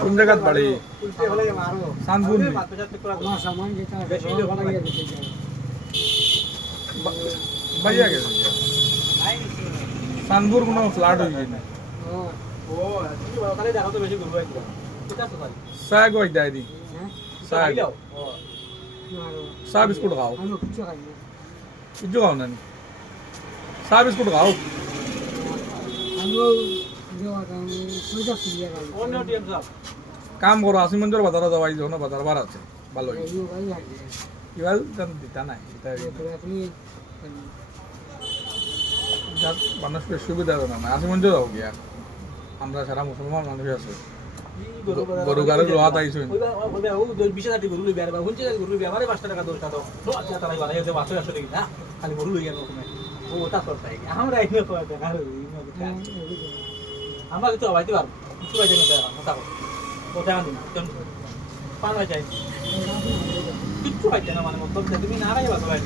কোন জায়গাত বাড়ি সানপুর বাইয়া গেছে সানপুর কোনো ফ্ল্যাট হয়ে যায় না চাহ কই দেয় দি চাহ চাহ বিস্কুট খাও কিছু খাও না চাহ বিস্কুট খাও কাম করো আসিমঞ্জর বাজারে যাওয়াই যাও না বাজার বার আছে ভালো এবার দিতা নাই মানুষের সুবিধা হবে না আসিমঞ্জর যাও গিয়া আমরা সারা মুসলমান মানুষ আছে গরু গাড়ি লোহাত আইছো খালি গরু লইয়া ওটা করতে আমরা আমরা কিছু পাইতে পারবো কিছু পাইতে মোটা কথা আনি পাওয়া যায় কিচ্ছু পাইতে না মানে তুমি না খাইবা সবাই